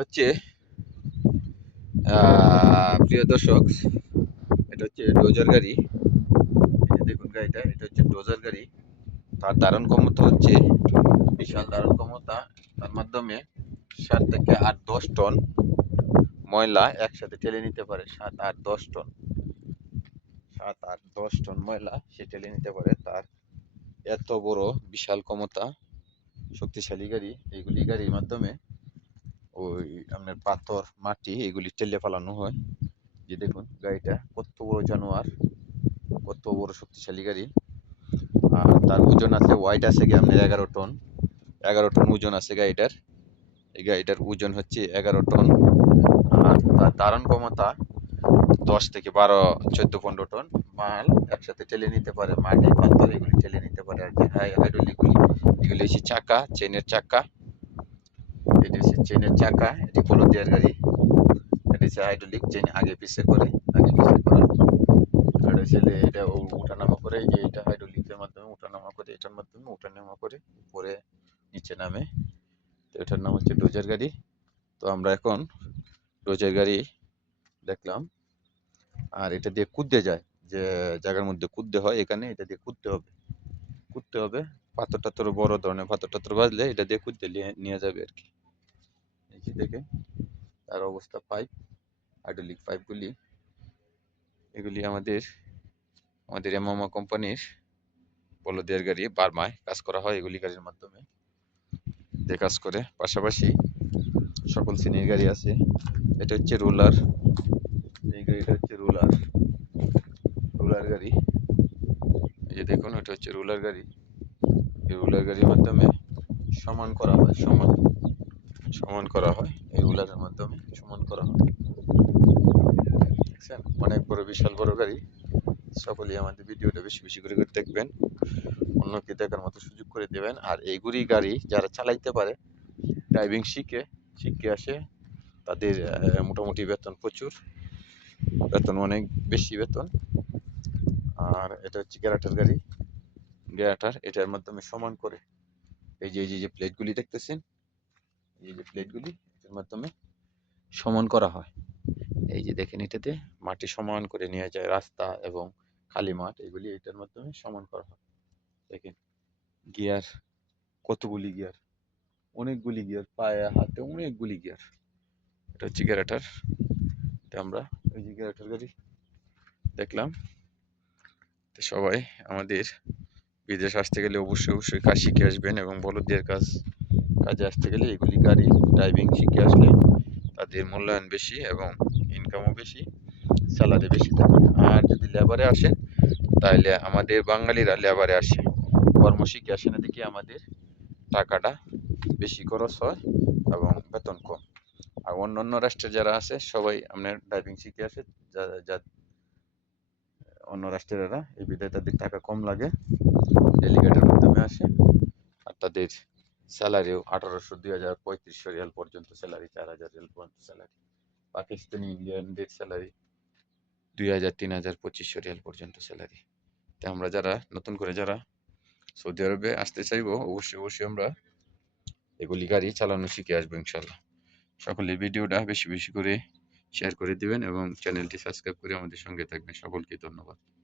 হচ্ছে প্রিয় দর্শক, এটা হচ্ছে ডোজার গাড়ি। এই যে দেখুন গাড়িটা, এটা হচ্ছে ডোজার গাড়ি। তার ধারণ ক্ষমতা হচ্ছে বিশাল ধারণ ক্ষমতা। তার মাধ্যমে 7 থেকে 8-10 টন ময়লা একসাথে ঠেলে নিতে পারে। 7-8-10 টন, 7-8-10 টন ময়লা সে ঠেলে নিতে পারে। তার এত বড় বিশাল ক্ষমতা, শক্তিশালী গাড়ি। এইগুলি গাড়ির মাধ্যমে ওই আপনার পাথর, মাটি এগুলি ঠেলে ফেলানো হয়। যে দেখুন গাড়িটা কত বড় জানোয়ার, কত বড় শক্তিশালী গাড়ি। আর তার ওজন আছে, ওয়াইট আছে কি আপনার 11 টন। 11 টন ওজন আছে গাড়িটার। এই গাড়িটার ওজন হচ্ছে 11 টন। আর তার ধারণ ক্ষমতা 10 থেকে 12, 14, 15 টন মাল একসাথে ঠেলে নিতে পারে। মাটি, পাথর এগুলি ঠেলে নিতে পারে আর কি। হাইড্রোলিকগুলি, এগুলি হচ্ছে চাকা, চেনের চাকা। এটি হচ্ছে চেনের চাকা, এটি বলদিয়ার গাড়ি। এটি হচ্ছে হাইড্রোলিক, চেন আগে পিছে করে, আগে পিছে করা। আর ছেলে এটা উঠানামা করে, এই যে এটা হাইড্রোলিকের মাধ্যমে উঠানামা করে, এটার মাধ্যমে উঠানামা করে উপরে নিচে নামে। তো এটার নাম হচ্ছে ডোজার গাড়ি। তো আমরা এখন ডোজার গাড়ি দেখলাম। আর এটা দিয়ে কুদতে যায়, যে জায়গার মধ্যে কুদতে হয়, এখানে এটা দিয়ে কুদতে হবে, কুদতে হবে। পাথর টাথর, বড় ধরনের পাথর টাথর বাজলে এটা দিয়ে কুদতে নিয়ে যাবে আর কি। এই যে দেখে তার অবস্থা। পাইপ, হাইড্রোলিক পাইপগুলি, এগুলি আমাদের আমাদের এমামা কোম্পানির বলদের গাড়ি। বার্মায় কাজ করা হয় এগুলি গাড়ির মাধ্যমে, দিয়ে কাজ করে। পাশাপাশি সকল শ্রেণীর গাড়ি আছে। এটা হচ্ছে রোলার, এই গাড়িটা হচ্ছে রোলার, রোলার গাড়ি। এই যে দেখুন, এটা হচ্ছে রোলার গাড়ি। এই রোলার গাড়ির মাধ্যমে সমান করা হয়, সমান সমান করা হয়। এই রোলারের মাধ্যমে সমান করা হয়। দেখছেন, অনেক বড়, বিশাল বড় গাড়ি। সকলেই আমাদের ভিডিওটা বেশি বেশি করে দেখবেন, অন্যকে দেখার মতো সুযোগ করে দেবেন। আর এইগুলি গাড়ি যারা চালাইতে পারে, ড্রাইভিং শিখে শিখে আসে, তাদের মোটামুটি বেতন প্রচুর, বেতন অনেক বেশি বেতন। আর এটা হচ্ছে গ্যারাটার গাড়ি, গ্যারাটার। এটার মাধ্যমে সমান করে, এই যে যে প্লেটগুলি দেখতেছেন, এই যে প্লেটগুলি, এটার মাধ্যমে সমান করা হয়। এই যে দেখেন, এটাতে মাটি সমান করে নিয়ে যায়, রাস্তা এবং খালি মাঠ এগুলি এটার মাধ্যমে সমান করা হয়। দেখেন গিয়ার, কতগুলি গিয়ার, অনেকগুলি গিয়ার, পায়ে হাতে অনেকগুলি গিয়ার। এটা হচ্ছে গ্যারাটার। এটা আমরা ওই যে গ্যারাটার গাড়ি দেখলাম। তো সবাই আমাদের বিদেশ আসতে গেলে অবশ্যই অবশ্যই কাজ শিখে আসবেন, এবং বলদের কাজে আসতে গেলে এগুলি গাড়ি ড্রাইভিং শিখে আসলে তাদের মূল্যায়ন বেশি এবং ইনকামও বেশি, স্যালারি বেশি থাকে। আর যদি লেবারে আসেন, তাহলে আমাদের বাঙালিরা লেবারে আসে, কর্ম শিখে আসে না দেখি আমাদের টাকাটা বেশি খরচ হয় এবং বেতন কম। আর অন্য রাষ্ট্রে যারা আছে সবাই আপনার ড্রাইভিং শিখে আসে, যা অন্য রাষ্ট্রের এরা, এই বিধায় তাদের টাকা কম লাগে, ডেলিগেটের মাধ্যমে আসে। আর তাদের স্যালারিও 1800, 2000, 3500 রিয়াল পর্যন্ত স্যালারি, 4000 রিয়াল পর্যন্ত স্যালারি। পাকিস্তানি, ইন্ডিয়ানদের স্যালারি 2000, 3000, 2500 রিয়াল পর্যন্ত স্যালারি। তো আমরা যারা নতুন করে যারা সৌদি আরবে আসতে চাইবো, অবশ্যই অবশ্যই আমরা এগুলি গাড়ি চালানো শিখে আসবো ইনশাল্লাহ। সকলে ভিডিওটা বেশি বেশি করে শেয়ার করে দিবেন এবং চ্যানেলটি সাবস্ক্রাইব করে আমাদের সঙ্গে থাকবেন। সকলকে ধন্যবাদ।